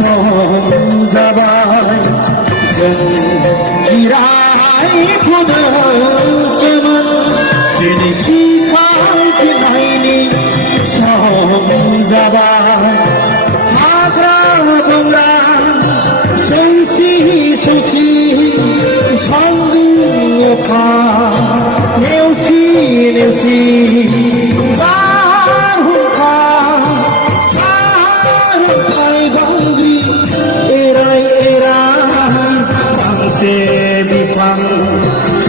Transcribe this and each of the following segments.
सम जाबाय जों जिरायबोदोंसोमोन दिनै सिखारफिननायनि सम जाबाय हाग्रा बंग्रा सौसि सौसि सान्दुं अखा नेवसि नेवसि बारहुंखा सारन्थाय बांग्रि एराय एराय फांसे बिफां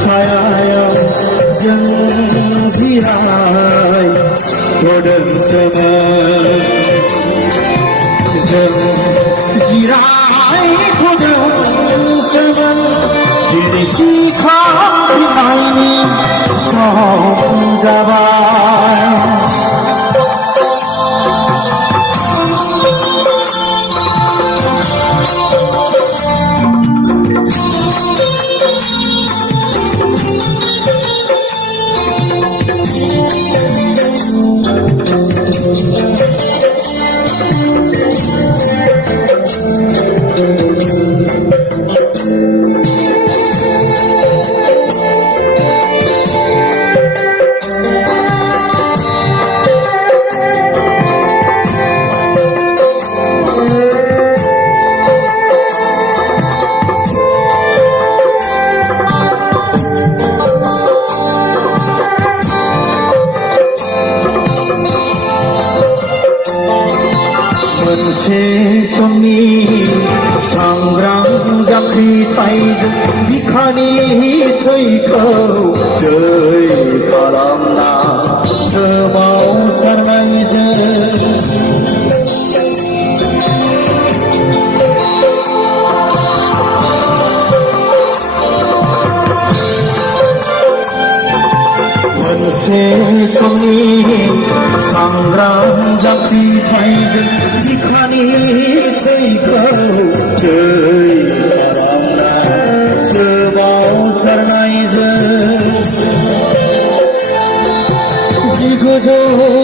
सायायाव जों जिरायबोदोंसोमोन जों जिरायबोदोंसोमोन दिनै सिखारफिननायनि सम जाबाय मोनसे समनि सांग्रां जांख्रिथायजों बिखानि थैखौ दै खालामना सोमावसारनायजों मोनसे समनि सांग्रां जांख्रिथायजों बिखानि थैखौ दै खालामना सोमावसारनायजों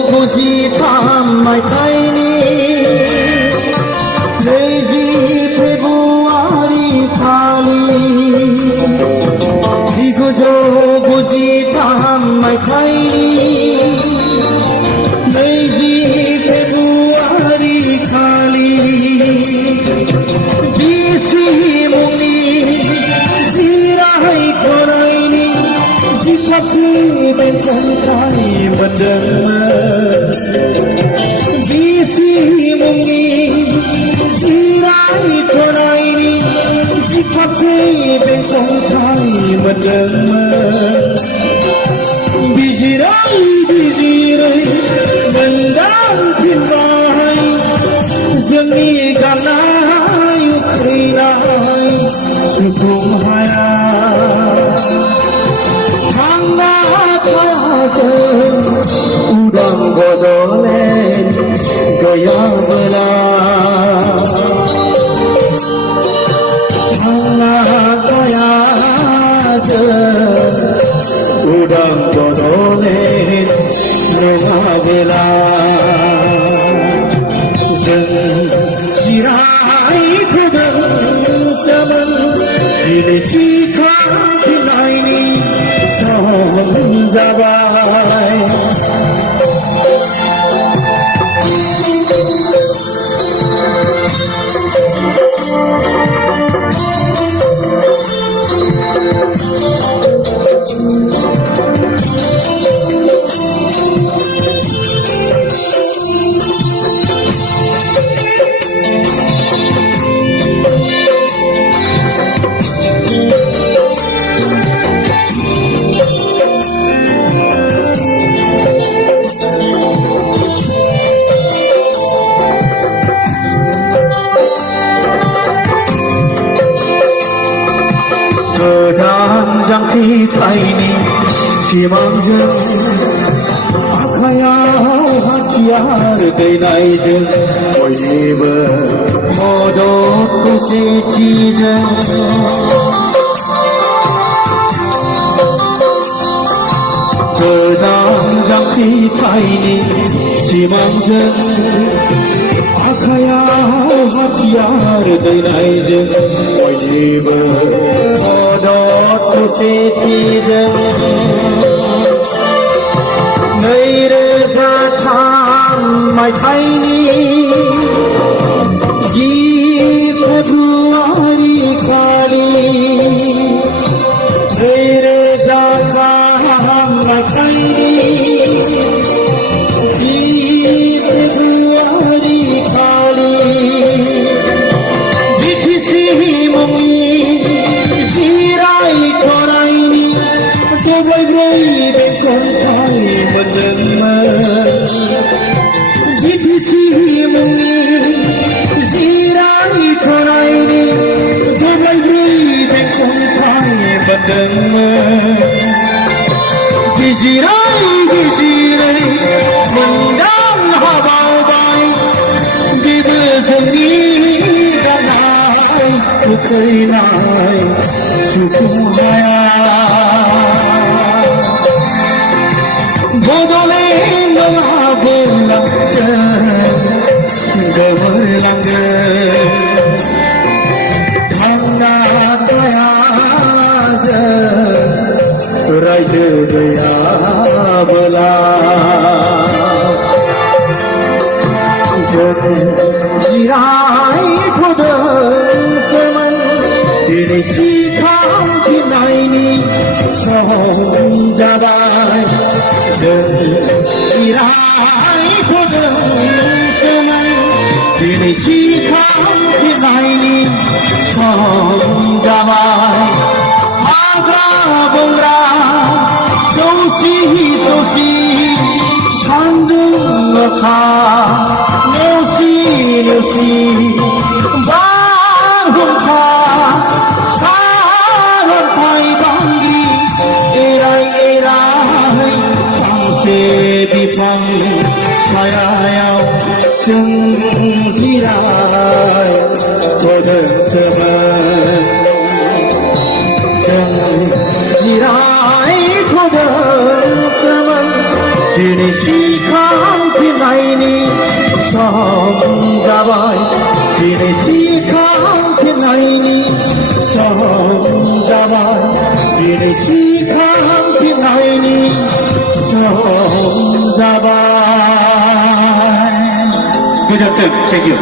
1993 मायथाइनि 20 फेब्रुवारि खालि 1993 मायथाइनि 20 फेब्रुवारि खालि बिसि मुंनि जिरायथ'नायनि जिखाबसे बेंखनथाय मोनदोंमोन बिसि मुंनि जिरायथ'नायनि जिखाबसे बेंखनथाय मोनदोंमोन बिजिरै बिजिरै मोनदांफिनबाय जोंनि गाननाय उखैनाय सुफुं हाया थांना थायाजों उदां बड'लेण्ड गैयाबोला थांना थायाजों उदां बड'लेण्ड नङाबोला जों जिरायबोदोंसोमोन दिनै सिखारफिननायनि सम जाबाय गोदान जांख्रिथायनि सिमांजों आखायाव हाथियार दैनायजों बयनिबो मदद खौसेथिजों गोदान जांख्रिथायनि सिमांजों आखायाव हाथियार दैनायजों बयनिबो मदद खौसेथिजों नैरोजा मायथाइनि फेब्रुवारि खालि नैरोजा मायथाइनि फेब्रुवारि खालि बिटिसि मुंनि जिरायथ'नायनि दब्लायब्रै बेंखनथाय मोनदोंमोन बिटिसि मुंनि जिरायथ'नायनि दब्लायब्रै बेंखनथाय मोनदोंमोन गिजिरै गिजिरै मोनदां हाबावबाय बेबो जोंनि दानाय उखैनाय सुखुहाया बड'लेण्ड नङाब्लाजों गोमोरलांगोन थांना थाया जों रायजो गैयाबोला जों जिरायथ'दोंसोमोन दिनै सिखांफिननायनि सम जाबाय जों जिरायथ'दोंसोमोन दिनै सिखांफिननायनि सम जाबाय हाग्रा बंग्रा सौसि सौसि सान्दुं अखा नेवसि नेवसि बारहुंखा सारन्थाय बांग्रि एराय एराय फांसे बिफां सायायाव जों जिरायथ'दोंसोमोन जों जिरायथ'दोंसोमोन दिनै सिखांफिननायनि सम जाबाय दिनै सिखांफिननायनि सम जाबाय दिनै सिखांफिननायनि सम जाबाय गोजोन्थों थेंक इउ